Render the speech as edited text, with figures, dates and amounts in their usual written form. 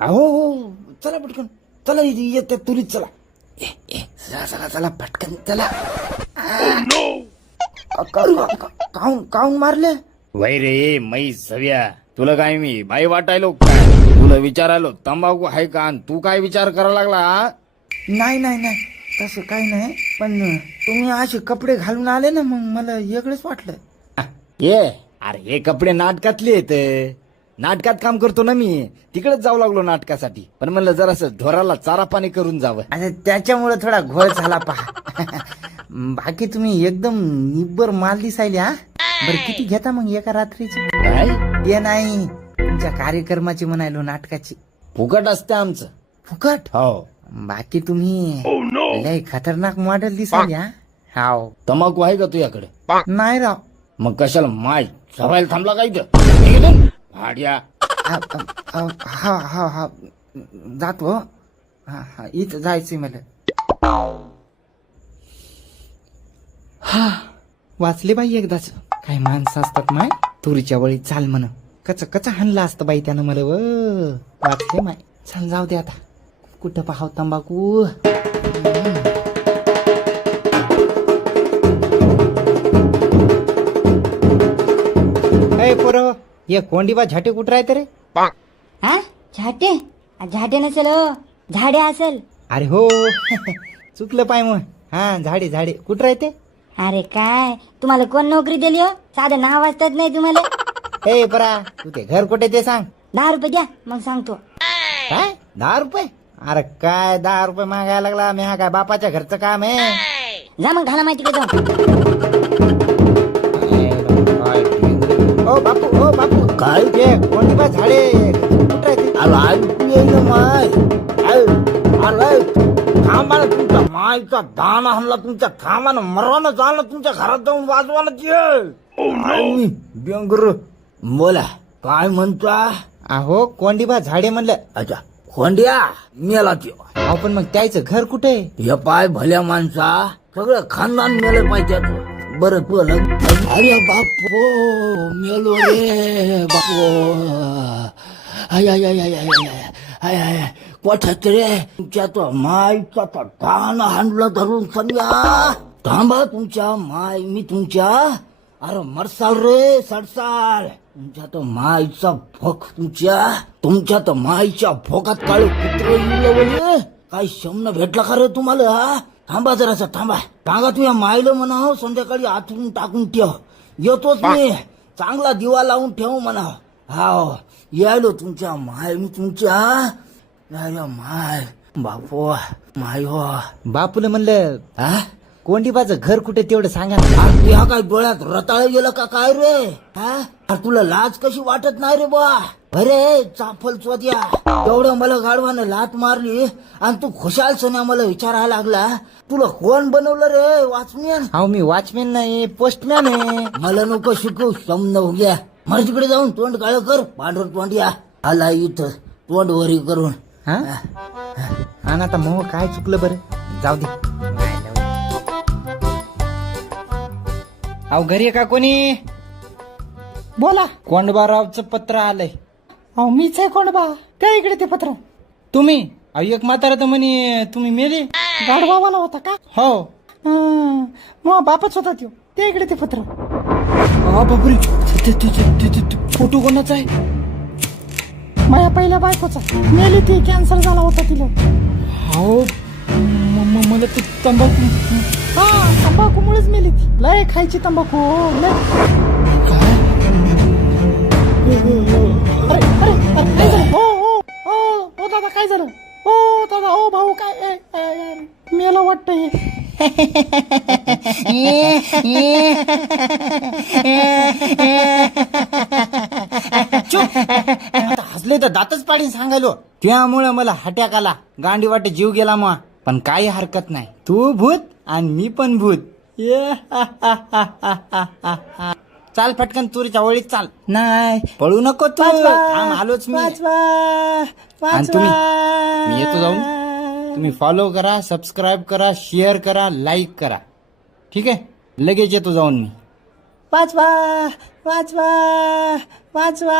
हो हो चला पटकन चला येत्या तुरीत चला चला चला चला पटकन चला काऊन मारले वै रे मै सव्या तुला काय मी बाई वाटायलो काय तुला विचारायलो तंबाखू आहे का आणि तू काय विचार करायला लागला हा? नाही नाही नाही तसं काही नाही पण तुम्ही असे कपडे घालून आले ना मग मला वेगळंच वाटलं ये अरे हे कपडे नाटकातले आहेत नाटकात काम करतो ना मी तिकडेच जाऊ लागलो नाटकासाठी पण म्हणलं जरासं ढोराला चारा पाणी करून जावं आता त्याच्यामुळे थोडा घोळ झाला पहा बाकी तुम्ही एकदम निब्बर माल दिसायले हा बरं किती घेता मग एका रात्रीची काय ते नाही तुमच्या कार्यक्रमाची म्हणायलो नाटकाची फुकट असते आमचं फुकट हो बाकी तुम्ही लय खतरनाक मॉडेल दिसायले हा हाव तंबाखू आहे का तुझ्याकडे नाही राव मग कशाला माय सभायला थांबला काय इथं भाड्या हा हा हा जातो हा हा इथं जायचंय मला हा वाचले बाई एकदाच काय माणसं असतात माय तुरीच्या वळी चाल म्हण कच हाणला असतं बाई त्यानं मला व वाचले माय चाल जाऊ दे आता कुठं पाहाव तंबाखू ए पोरं ये कोंडीबा झाटे कुठं राहते रे हा झाटे झाटे नसेल हो झाडे असेल. अरे हो चुकलं पाय मग हा झाडे झाडे कुठं राहते अरे काय तुम्हाला कोण नोकरी दिली हो साधं नाव वाचतात नाही तुम्हाला. ए परा तू ते घर कुठे ते सांग 10 रुपये द्या मग सांगतो. काय 10 रुपये अरे काय 10 रुपये मागायला लागला मी हा काय बापाच्या घरचं काम आहे जा मग घाला माहिती जाऊ. ओ बापू काय ते कोंडीबा झाडे कुठं राहते थांबाला तुमच्या मायचा दाना हमला तुमच्या थांबानं मरवानं चालणं तुमच्या घरात जाऊन वाजवानं बेंगर बोला काय म्हणता अहो कोंडीबा झाडे म्हणलं अच्छा खोंड्या मेला त्यो अहो पण मग त्याचं घर कुठे हे पाय भल्या माणसा सगळं खानदान मेलं पाहिजे बरं तू अरे बापो मेलो रे बापो आय आय आय आय आय आय आय कोठ्यात रे तुमच्या तो मायचा तो दाना हाणला धरून समजा थांबा तुमच्या माय मी तुमच्या अरे मरसाल रे सडसाल तुमच्या तो मायचा भोक तुमच्या तो मायच्या भोकात काळ कुत्र येऊ काय शमन भेटला का रे तुम्हाला हा थांबा जरासा थांबा सांगा तुझ्या मायला म्हणाव संध्याकाळी आथरून टाकून ठेव येतोच मी चांगला दिवा लावून ठेव म्हणाव हाव यायलो तुमच्या माय मी तुमच्या माय बापो माय हो बापूला म्हणलं हा कोंडीबाचं घर कुठे तेवढं सांगा ह्या काय डोळ्यात रताळ गेलं का काय रे हा तुला लाज कशी वाटत नाही रे बा अरे चाफल चोद्या तेवढं मला गाडवानं लात मारली आणि तू खुशाल सण्या मला विचारायला लागला तुला कोण बनवलं रे वॉचमॅन अहो मी वॉचमॅन नाही पोस्टमॅन आहे मला नको शिकू समन हो गया मला तिकडे जाऊन तोंड काळ कर पांढर तोंड या आला इथं तोंड वरी करून हा आणि आता मग काय चुकलं बरं जाऊ दे अहो घरी आहे का कोणी बोला कोंडबारावचं पत्र आलंय अहो मीच आहे कोंडबा त्या इकडे ते पत्र तुम्ही अहो एक म्हातारा तर म्हणे तुम्ही मेले गाढवावाला होता का हो मग बापच होता त्यो त्या इकडे ते पत्र बापरे फोटो कोणाचा आहे माझ्या पहिल्या बायकोचा मेली ती कॅन्सर झाला होता तिला हो मला ते तंबाखू तंबाखूमुळेच मेली ती लय खायची तंबाखू लय अरे अरे काय झालं ओ दादा काय झालं ओ दादा ओ भाऊ काय मेला वाटतंय हसले तर दातच पाडीन सांगायलो त्यामुळे मला हट्याक आला गांडी वाटे जीव गेला मग पण काही हरकत नाही तू भूत आणि मी पण भूत चाल पटकन तुरीच्या वळीत चाल नाही पळू नको तू आलोच मी आणि तुम्ही मी येतो जाऊन तुम्ही फॉलो करा सबस्क्राईब करा शेअर करा लाईक करा ठीक आहे लगेच येतो जाऊन मी वाचवा वाचवा वाचवा